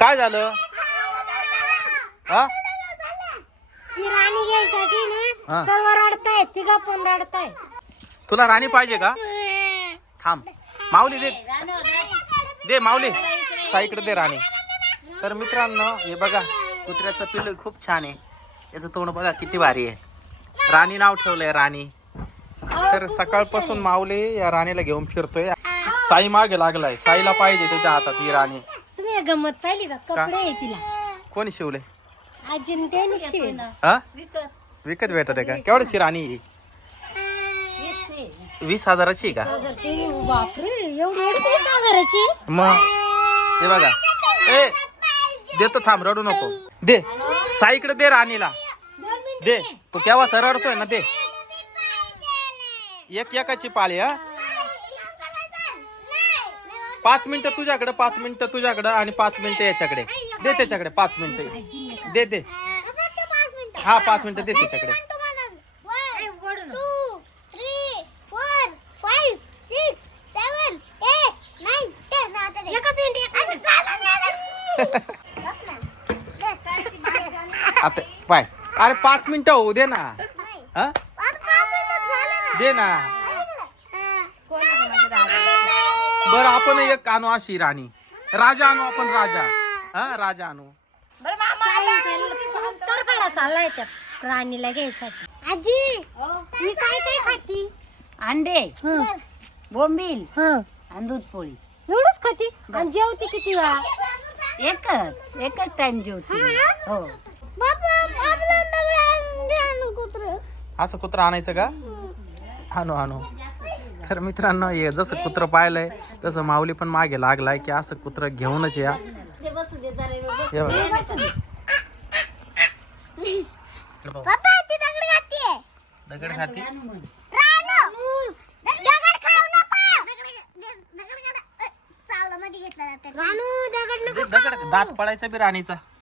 काय झालं? हा? ही राणी घ्यायसाठी हा. ना सर्व रडतायत तिघा पण रडतायत. तुला राणी पाहिजे का? थांब. माऊली दे. दे माऊली. साईकडे दे राणी. तर मित्रांनो हे बघा कुत्र्याचं पिल्लू खूप छान आहे. याचं तोंड बघा किती भारी आहे. राणी नाव ठेवलंय राणी. तर सकाळपासून माऊली या राणीला घेऊन फिरतोय. साई मागे लागलाय. साईला पाहिजे त्याच्या हातात ही राणी. तुम्ही हे गंमत. पाहिली का? कपडे आहे तिला. कोणी शिवले? आजीने त्याने शिवलं. हा विकत. भेटत आहे का? केवढ्याची राणी ही? वीस हजाराची आहे का? हजारची? बापरे एवढी एवढी वीस हजाराची? मग हे बघा. ए देतो थांब रडू नको. दे. साईकडे दे राणीला. दे. तू केव्हा रडतोय ना दे. एक एकाची पाळी हा? पाच मिनिटं तुझ्याकडे पाच मिनिटं तुझ्याकडे आणि पाच मिनिटं याच्याकडे. दे त्याच्याकडे पाच मिनिटं. दे दे. हा पाच मिनिटं दे त्याच्याकडे. आता पाय. अरे पाच मिनिटं होऊ दे ना. हा? दे ना. बरं आपण एक आणू अशी राणी. राजा आणू आपण राजा. हा राजा आणू. तरफडा चाललाय त्या राणीला घ्यायसाठी. आजी ही. काय काय खाती? अंडे हं, बोंबील हं. आणि दूध पोळी. एवढंच खाती? आणि जेवती किती वेळा? एकच एकच टाइम जेवते मी. हो? असं कुत्र आणायचं का? आणू आणू. तर मित्रांनो हे जसं कुत्र पाहिलंय तसं माऊली पण मागे लागलाय की असं कुत्र घेऊनच या. हे बघा. दगड खाती रानू दगड नको. दगड दात पडायचा बी राणीचा.